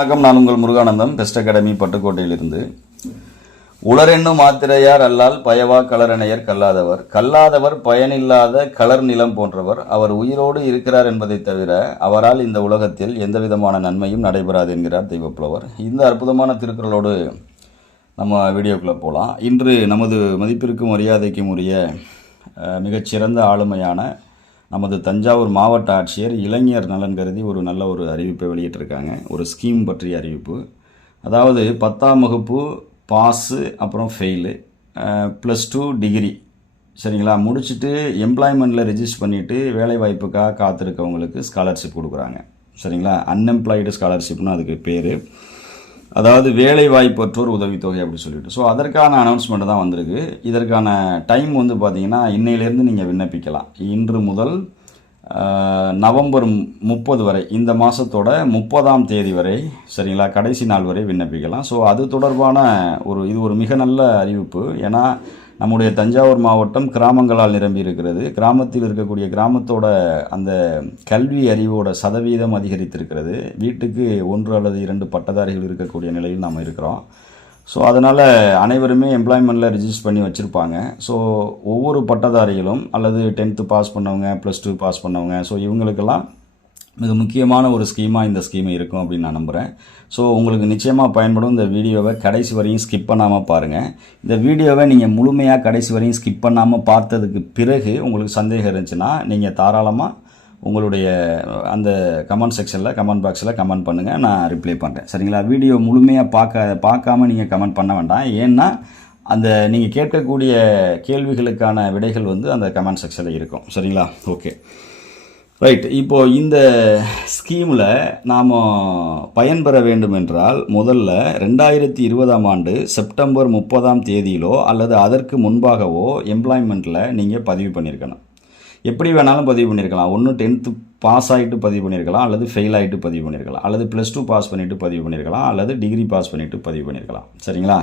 வணக்கம், நான் உங்கள் முருகானந்தம், பெஸ்ட் அகாடமி பட்டுக்கோட்டையிலிருந்து. உளரென்னும் மாத்திரையார் அல்லால் பயவா கலரணையர் கல்லாதவர். கல்லாதவர் பயனில்லாத கலர் நிலம் போன்றவர். அவர் உயிரோடு இருக்கிறார் என்பதை தவிர அவரால் இந்த உலகத்தில் எந்த விதமான நன்மையும் நடைபெறாது என்கிறார் தெய்வப்புலவர். இந்த அற்புதமான திருக்குறளோடு நம்ம வீடியோக்குள்ளே போகலாம். இன்று நமது மதிப்பிற்கும் மரியாதைக்கும் உரிய மிகச்சிறந்த ஆளுமையான நமது தஞ்சாவூர் மாவட்ட ஆட்சியர் இளைஞர் நலன் கருதி ஒரு நல்ல ஒரு அறிவிப்பை வெளியிட்டிருக்காங்க. ஒரு ஸ்கீம் பற்றிய அறிவிப்பு. அதாவது 10ஆம் வகுப்பு பாஸு, அப்புறம் ஃபெயிலு, +2 டிகிரி, சரிங்களா, முடிச்சுட்டு எம்ப்ளாய்மெண்ட்டில் ரெஜிஸ்டர் பண்ணிவிட்டு வேலைவாய்ப்புக்காக காத்திருக்கவங்களுக்கு ஸ்காலர்ஷிப் கொடுக்குறாங்க. சரிங்களா, அன்எம்ப்ளாய்டு ஸ்காலர்ஷிப்னு அதுக்கு பேர். அதாவது வேலைவாய்ப்பற்றோர் உதவித்தொகை அப்படி சொல்லிட்டு. ஸோ அதற்கான அனௌன்ஸ்மெண்ட் தான் வந்திருக்கு. இதற்கான டைம் வந்து பார்த்திங்கன்னா இன்னையிலேருந்து நீங்கள் விண்ணப்பிக்கலாம். இன்று முதல் நவம்பர் 30 வரை, இந்த மாதத்தோட 30ஆம் தேதி வரை, சரிங்களா, கடைசி நாள் வரை விண்ணப்பிக்கலாம். ஸோ அது தொடர்பான இது ஒரு மிக நல்ல அறிவிப்பு. ஏன்னா நம்முடைய தஞ்சாவூர் மாவட்டம் கிராமங்களால் நிரம்பி இருக்கிறது. கிராமத்தில் இருக்கக்கூடிய கிராமத்தோட அந்த கல்வி அறிவோட சதவீதம் அதிகரித்திருக்கிறது. வீட்டுக்கு 1 அல்லது 2 பட்டதாரிகள் இருக்கக்கூடிய நிலையில் நாம் இருக்கிறோம். ஸோ அதனால் அனைவருமே எம்ப்ளாய்மெண்ட்டில் ரிஜிஸ்டர் பண்ணி வச்சுருப்பாங்க. ஸோ ஒவ்வொரு பட்டதாரிகளும் அல்லது 10th பாஸ் பண்ணவங்க, +2 பாஸ் பண்ணவங்க, ஸோ இவங்களுக்கெல்லாம் மிக முக்கியமான ஒரு ஸ்கீமாக இந்த ஸ்கீம் இருக்கும் அப்படின்னு நான் நம்புகிறேன். ஸோ உங்களுக்கு நிச்சயமாக பயன்படும். இந்த வீடியோவை கடைசி வரையும் ஸ்கிப் பண்ணாமல் பாருங்கள். இந்த வீடியோவை நீங்கள் முழுமையாக கடைசி வரையும் ஸ்கிப் பண்ணாமல் பார்த்ததுக்கு பிறகு உங்களுக்கு சந்தேகம் இருந்துச்சுன்னா நீங்கள் தாராளமாக உங்களுடைய அந்த கமெண்ட் செக்ஷனில், கமெண்ட் பாக்ஸில் கமெண்ட் பண்ணுங்கள், நான் ரிப்ளை பண்ணுறேன். சரிங்களா, வீடியோ முழுமையாக பார்க்காம நீங்கள் கமெண்ட் பண்ண வேண்டாம். ஏன்னா அந்த நீங்கள் கேட்கக்கூடிய கேள்விகளுக்கான விடைகள் வந்து அந்த கமெண்ட் செக்ஷனில் இருக்கும். சரிங்களா, ஓகே, ரைட். இப்போது இந்த ஸ்கீமில் நாம் பயன்பெற வேண்டும் என்றால் முதல்ல 2020ஆம் ஆண்டு செப்டம்பர் 30ஆம் தேதியிலோ அல்லது அதற்கு முன்பாகவோ எம்ப்ளாய்மெண்ட்டில் நீங்கள் பதிவு பண்ணியிருக்கணும். எப்படி வேணாலும் பதிவு பண்ணியிருக்கலாம். ஒன்று 10th பாஸ் ஆகிட்டு பதிவு பண்ணியிருக்கலாம், அல்லது ஃபெயில் ஆகிட்டு பதிவு பண்ணியிருக்கலாம், அல்லது +2 பாஸ் பண்ணிவிட்டு பதிவு பண்ணியிருக்கலாம், அல்லது டிகிரி பாஸ் பண்ணிவிட்டு பதிவு பண்ணியிருக்கலாம். சரிங்களா,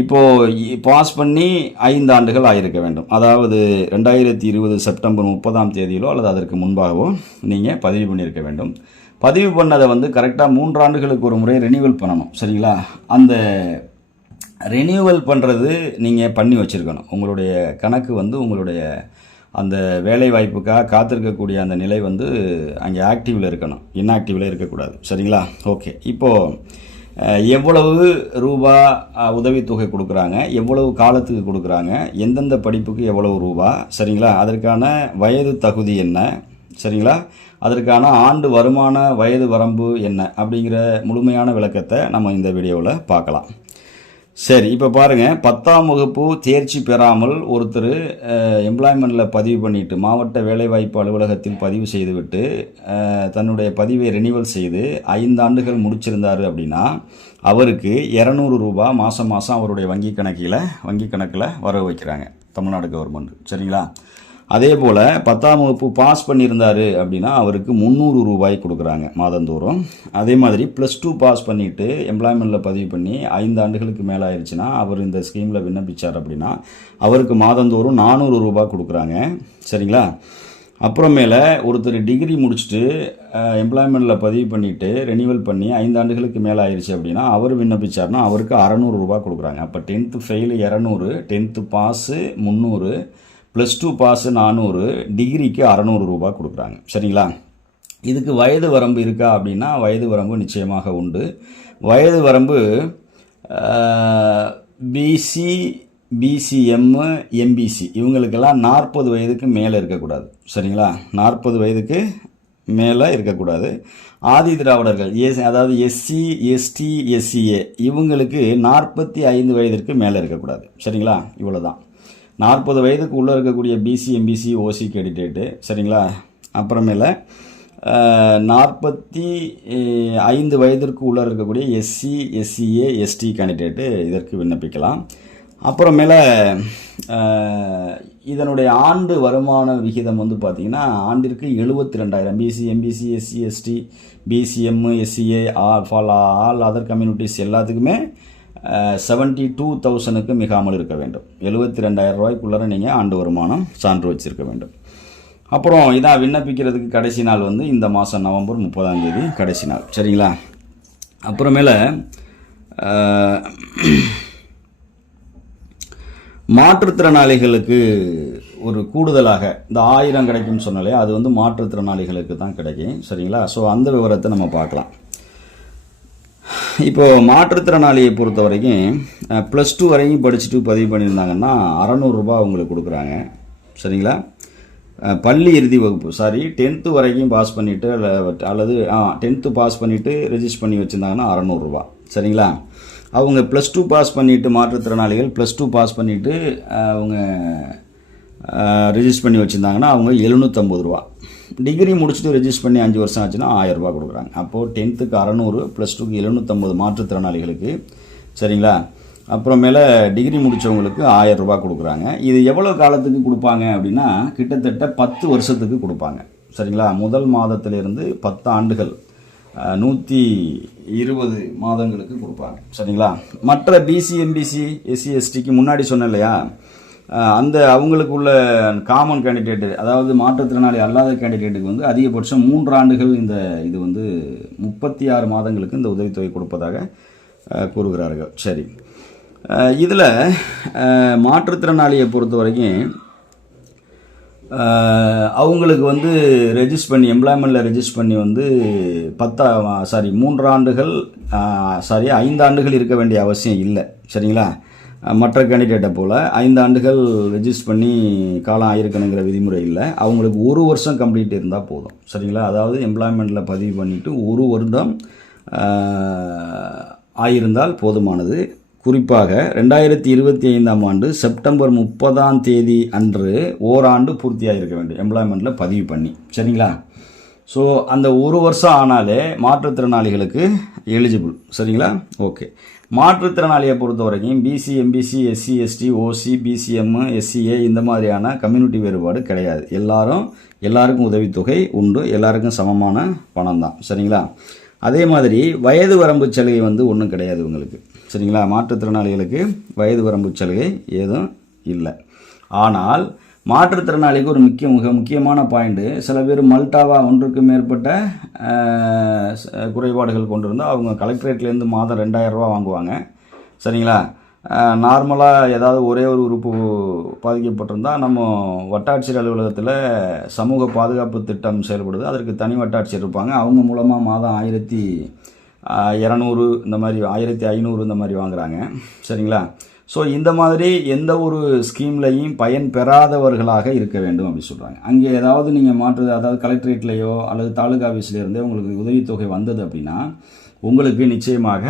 இப்போது பாஸ் பண்ணி 5 ஆண்டுகள் ஆகியிருக்க வேண்டும். அதாவது 2020 செப்டம்பர் 30ஆம் தேதியிலோ அல்லது அதற்கு முன்பாகவோ நீங்கள் பதிவு பண்ணியிருக்க வேண்டும். பதிவு பண்ணதை வந்து கரெக்டாக 3 ஆண்டுகளுக்கு ஒரு முறை ரெனியூவல் பண்ணணும். சரிங்களா, அந்த ரெனியூவல் பண்ணுறது நீங்கள் பண்ணி வச்சுருக்கணும். உங்களுடைய கணக்கு வந்து உங்களுடைய அந்த வேலை வாய்ப்புக்காக காத்திருக்கக்கூடிய அந்த நிலை வந்து அங்கே ஆக்டிவில் இருக்கணும், இன்ஆக்டிவில் இருக்கக்கூடாது. சரிங்களா, ஓகே. இப்போது எவ்வளவு ரூபா உதவித்தொகை கொடுக்குறாங்க, எவ்வளவு காலத்துக்கு கொடுக்குறாங்க, எந்தெந்த படிப்புக்கு எவ்வளவு ரூபா, சரிங்களா, அதற்கான வயது தகுதி என்ன, சரிங்களா, அதற்கான ஆண்டு வருமான வயது வரம்பு என்ன அப்படிங்கிற முழுமையான விளக்கத்தை நம்ம இந்த வீடியோவில் பார்க்கலாம். சரி, இப்போ பாருங்கள், 10ஆம் வகுப்பு தேர்ச்சி பெறாமல் ஒருத்தர் எம்ப்ளாய்மெண்ட்டில் பதிவு பண்ணிவிட்டு மாவட்ட வேலைவாய்ப்பு அலுவலகத்தில் பதிவு செய்துவிட்டு தன்னுடைய பதிவை ரெனியூவல் செய்து 5 ஆண்டுகள் முடிச்சிருந்தார் அப்படின்னா அவருக்கு 200 ரூபா மாதம் அவருடைய வங்கி கணக்கில் வர வைக்கிறாங்க தமிழ்நாடு கவர்மெண்ட். சரிங்களா, அதே போல் 10ஆம் வகுப்பு பாஸ் பண்ணியிருந்தார் அப்படின்னா அவருக்கு 300 ரூபாய் கொடுக்குறாங்க மாதந்தோறும். அதே மாதிரி +2 பாஸ் பண்ணிவிட்டு எம்ப்ளாய்மெண்ட்டில் பதிவு பண்ணி 5 ஆண்டுகளுக்கு மேலே ஆயிடுச்சுன்னா அவர் இந்த ஸ்கீமில் விண்ணப்பிச்சார் அப்படின்னா அவருக்கு மாதந்தோறும் 400 ரூபாய் கொடுக்குறாங்க. சரிங்களா, அப்புறமேல ஒருத்தர் டிகிரி முடிச்சுட்டு எம்ப்ளாய்மெண்ட்டில் பதிவு பண்ணிவிட்டு ரெனியூவல் பண்ணி 5 ஆண்டுகளுக்கு மேலே ஆயிடுச்சு அப்படின்னா அவர் விண்ணப்பிச்சார்னா அவருக்கு 600 ரூபாய் கொடுக்குறாங்க. அப்போ 10th fail 200, 10th pass 300, +2 pass 400, டிகிரிக்கு 600 ரூபாய் கொடுக்குறாங்க. சரிங்களா, இதுக்கு வயது வரம்பு இருக்கா அப்படின்னா வயது வரம்பு நிச்சயமாக உண்டு. வயது வரம்பு பிசி, பிசிஎம், எம்பிசி இவங்களுக்கெல்லாம் 40 வயதுக்கு மேலே இருக்கக்கூடாது. சரிங்களா, 40 வயதுக்கு மேலே இருக்கக்கூடாது. ஆதி திராவிடர்கள் அதாவது எஸ்சி, எஸ்டி, எஸ்சிஏ இவங்களுக்கு 45 வயதிற்கு மேலே இருக்கக்கூடாது. சரிங்களா, இவ்வளோ தான். 40 வயதுக்கு உள்ளே இருக்கக்கூடிய பிசி, எம்பிசி, ஓசி கேண்டிடேட்டு. சரிங்களா, அப்புறமேல 45 வயதிற்கு உள்ளே இருக்கக்கூடிய எஸ்சி, எஸ்சிஏ, எஸ்டி கேண்டிடேட்டு இதற்கு விண்ணப்பிக்கலாம். அப்புறமேல இதனுடைய ஆண்டு வருமான விகிதம் வந்து பார்த்திங்கன்னா ஆண்டிற்கு 72,000. BC, MBC, SC, ST, BCM, SCA, all other communities எல்லாத்துக்குமே 72,000க்கு மிகாமல் இருக்க வேண்டும். 72,000 ரூபாய்க்குள்ளே நீங்கள் ஆண்டு வருமானம் சான்று வச்சுருக்க வேண்டும். அப்புறம் இதான் விண்ணப்பிக்கிறதுக்கு கடைசி நாள் வந்து இந்த மாதம் நவம்பர் 30ஆம் தேதி கடைசி நாள். சரிங்களா, அப்புறமேல மாற்றுத்திறனாளிகளுக்கு ஒரு கூடுதலாக இந்த 1000 கிடைக்கும்னு சொன்னாலே அது வந்து மாற்றுத்திறனாளிகளுக்கு தான் கிடைக்கும். சரிங்களா? ஸோ அந்த விவரத்தை நம்ம பார்க்கலாம். இப்போது மாற்றுத்திறனாளியை பொறுத்த வரைக்கும் +2 வரைக்கும் படிச்சுட்டு பதிவு பண்ணியிருந்தாங்கன்னா 600 ரூபாய் அவங்களுக்கு கொடுக்குறாங்க. சரிங்களா? பள்ளி இறுதி வகுப்பு 10th வரைக்கும் பாஸ் பண்ணிவிட்டு அல்லது 10th பாஸ் பண்ணிவிட்டு ரெஜிஸ்டர் பண்ணி வச்சுருந்தாங்கன்னா 600 ரூபாய். சரிங்களா? அவங்க +2 பாஸ் பண்ணிவிட்டு மாற்றுத்திறனாளிகள் +2 பாஸ் பண்ணிவிட்டு அவங்க ரெஜிஸ்டர் பண்ணி வச்சுருந்தாங்கன்னா அவங்க 750 ரூபா. டிகிரி முடிச்சுட்டு ரெஜிஸ்டர் பண்ணி 5 வருஷம் ஆச்சுன்னா 1000 ரூபா கொடுக்குறாங்க. அப்போது 10th 600, +2 750 மாற்றுத்திறனாளிகளுக்கு. சரிங்களா? அப்புறமேல டிகிரி முடித்தவங்களுக்கு 1000 ரூபா கொடுக்குறாங்க. இது எவ்வளோ காலத்துக்கு கொடுப்பாங்க அப்படின்னா கிட்டத்தட்ட 10 வருஷத்துக்கு கொடுப்பாங்க. சரிங்களா? முதல் மாதத்திலிருந்து 10 ஆண்டுகள் 120 மாதங்களுக்கு கொடுப்பாங்க. சரிங்களா? மற்ற பிசி, எம்பிசி, எஸ்சி, எஸ்டிக்கு முன்னாடி சொன்னேன் இல்லையா, அந்த அவங்களுக்கு உள்ள காமன் கேண்டிடேட்டு, அதாவது மாற்றுத்திறனாளி அல்லாத கேண்டிடேட்டுக்கு வந்து அதிகபட்சம் 3 ஆண்டுகள் இந்த இது வந்து 36 மாதங்களுக்கு இந்த உதவித்தொகை கொடுப்பதாக கூறுகிறார்கள். சரி, இதில் மாற்றுத்திறனாளியை பொறுத்த வரைக்கும் அவங்களுக்கு வந்து ரெஜிஸ்டர் பண்ணி எம்ப்ளாய்மெண்ட்டில் ரெஜிஸ்டர் பண்ணி வந்து 3 ஆண்டுகள் 5 ஆண்டுகள் இருக்க வேண்டிய அவசியம் இல்லை. சரிங்களா? மற்ற கேண்டிடேட்டை போல் 5 ஆண்டுகள் ரெஜிஸ்டர் பண்ணி காலம் ஆயிருக்கணுங்கிற விதிமுறை இல்லை. அவங்களுக்கு 1 வருஷம் கம்ப்ளீட் இருந்தால் போதும். சரிங்களா? அதாவது எம்ப்ளாய்மெண்ட்டில் பதிவு பண்ணிவிட்டு 1 வருடம் ஆயிருந்தால் போதுமானது. குறிப்பாக 2025ஆம் ஆண்டு செப்டம்பர் 30ஆம் தேதி அன்று ஓராண்டு பூர்த்தியாக இருக்க வேண்டும் எம்ப்ளாய்மெண்ட்டில் பதிவு பண்ணி. சரிங்களா? ஸோ அந்த 1 வருஷம் ஆனாலே மாற்றுத்திறனாளிகளுக்கு எலிஜிபிள். சரிங்களா? ஓகே. மாற்றுத்திறனாளியை பொறுத்த வரைக்கும் பிசி, எம்பிசி, எஸ்சி, எஸ்டி, ஓசி, பிசிஎம், எஸ்சிஏ இந்த மாதிரியான கம்யூனிட்டி வேறுபாடு கிடையாது. எல்லாருக்கும் உதவித்தொகை உண்டு. எல்லாருக்கும் சமமான பணம் தான். சரிங்களா? அதே மாதிரி வயது வரம்பு சலுகை வந்து ஒன்றும் கிடையாது உங்களுக்கு. சரிங்களா? மாற்றுத்திறனாளிகளுக்கு வயது வரம்பு சலுகை ஏதும் இல்லை. ஆனால் மாற்றுத்திறனாளிக்கு ஒரு மிக முக்கியமான பாயிண்ட்டு, சில பேர் மல்டாவா ஒன்றுக்கு மேற்பட்ட குறைபாடுகள் கொண்டு இருந்தால் அவங்க கலெக்டரேட்லேருந்து மாதம் 2000 ரூபா வாங்குவாங்க. சரிங்களா? நார்மலாக ஏதாவது ஒரே ஒரு உறுப்பு பாதிக்கப்பட்டிருந்தால் நம்ம வட்டாட்சியர் அலுவலகத்தில் சமூக பாதுகாப்பு திட்டம் செயல்படுது. அதற்கு தனி வட்டாட்சியர் இருப்பாங்க. அவங்க மூலமாக மாதம் 1200 இந்த மாதிரி 1500 இந்த மாதிரி வாங்குகிறாங்க. சரிங்களா? ஸோ இந்த மாதிரி எந்த ஒரு ஸ்கீம்லையும் பயன் பெறாதவர்களாக இருக்க வேண்டும் அப்படி சொல்கிறாங்க. அங்கே ஏதாவது நீங்கள் அதாவது கலெக்டரேட்லேயோ அல்லது தாலுகா ஆஃபீஸ்லேருந்தே உங்களுக்கு உதவித்தொகை வந்தது அப்படின்னா உங்களுக்கு நிச்சயமாக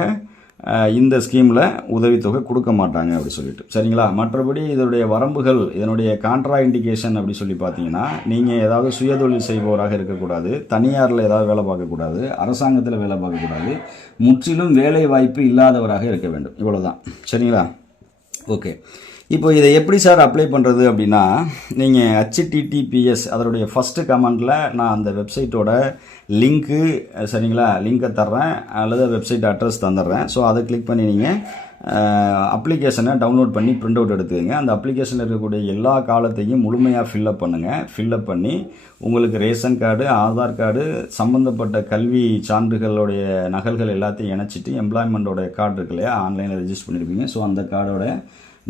இந்த ஸ்கீமில் உதவித்தொகை கொடுக்க மாட்டாங்க அப்படி சொல்லிட்டு. சரிங்களா? மற்றபடி இதனுடைய வரம்புகள், இதனுடைய கான்ட்ரா இண்டிகேஷன் அப்படி சொல்லி பார்த்தீங்கன்னா, நீங்கள் ஏதாவது சுயதொழில் செய்பவராக இருக்கக்கூடாது, தனியாரில் ஏதாவது வேலை பார்க்கக்கூடாது, அரசாங்கத்தில் வேலை பார்க்கக்கூடாது, முற்றிலும் வேலை வாய்ப்பு இல்லாதவராக இருக்க வேண்டும். இவ்வளோதான். சரிங்களா? ஓகே. இப்போ இதை எப்படி சார் அப்ளை பண்ணுறது அப்படின்னா, நீங்கள் HTTPS அதனுடைய ஃபஸ்ட்டு கமெண்டில் நான் அந்த வெப்சைட்டோட லிங்க்கு, சரிங்களா, லிங்கை தர்றேன் அல்லது வெப்சைட் அட்ரஸ் தந்துடுறேன். ஸோ அதை கிளிக் பண்ணி நீங்கள் அப்ளிகேஷனை டவுன்லோட் பண்ணி பிரிண்ட் அவுட் எடுத்துக்கங்க. அந்த அப்ளிகேஷனில் இருக்கக்கூடிய எல்லா காலத்தையும் முழுமையாக ஃபில்லப் பண்ணுங்கள். ஃபில்லப் பண்ணி உங்களுக்கு ரேஷன் கார்டு, ஆதார் கார்டு, சம்மந்தப்பட்ட கல்வி சான்றுகளுடைய நகல்கள் எல்லாத்தையும் இணைச்சிட்டு எம்ப்ளாய்மெண்ட்டோட கார்டு இருக்கு இல்லையா, ஆன்லைனில் ரெஜிஸ்டர் பண்ணியிருப்பீங்க. ஸோ அந்த கார்டோட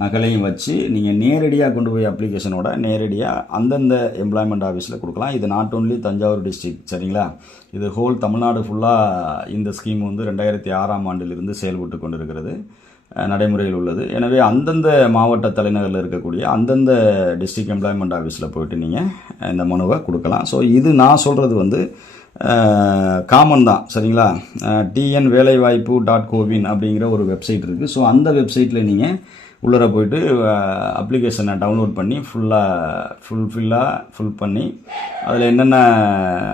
நகலையும் வச்சு நீங்கள் நேரடியாக கொண்டு போய் அப்ளிகேஷனோட நேரடியாக அந்தந்த எம்ப்ளாய்மெண்ட் ஆஃபீஸில் கொடுக்கலாம். இது நாட் ஓன்லி தஞ்சாவூர் டிஸ்ட்ரிக்ட். சரிங்களா? இது ஹோல் தமிழ்நாடு ஃபுல்லாக இந்த ஸ்கீம் வந்து 2006ஆம் ஆண்டிலிருந்து செயல்பட்டு கொண்டிருக்கிறது, நடைமுறையில் உள்ளது. எனவே அந்தந்த மாவட்ட தலைநகரில் இருக்கக்கூடிய அந்தந்த டிஸ்ட்ரிக்ட் எம்ப்ளாய்மெண்ட் ஆஃபீஸில் போய்ட்டு நீங்கள் இந்த மனுவை கொடுக்கலாம். ஸோ இது நான் சொல்கிறது வந்து காமன் தான். சரிங்களா? tnvelaivaaipu.covin அப்படிங்கிற ஒரு வெப்சைட் இருக்குது. ஸோ அந்த வெப்சைட்டில் நீங்கள் உள்ளர போய்ட்டு அப்ளிகேஷனை டவுன்லோட் பண்ணி ஃபுல் பண்ணி அதில் என்னென்ன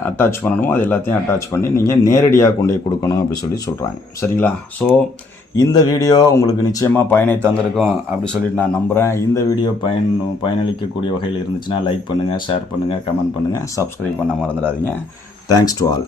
அட்டாச் பண்ணணுமோ அது எல்லாத்தையும் அட்டாச் பண்ணி நீங்கள் நேரடியாக கொண்டு போய் கொடுக்கணும் அப்படி சொல்கிறாங்க. சரிங்களா? ஸோ இந்த வீடியோ உங்களுக்கு நிச்சயமாக பயனை தந்திருக்கும் அப்படி சொல்லிட்டு நான் நம்புகிறேன். இந்த வீடியோ பயனளிக்கக்கூடிய வகையில் இருந்துச்சுன்னா லைக் பண்ணுங்கள், ஷேர் பண்ணுங்கள், கமெண்ட் பண்ணுங்கள், சப்ஸ்கிரைப் பண்ண மறந்துடாதீங்க. Thanks to all.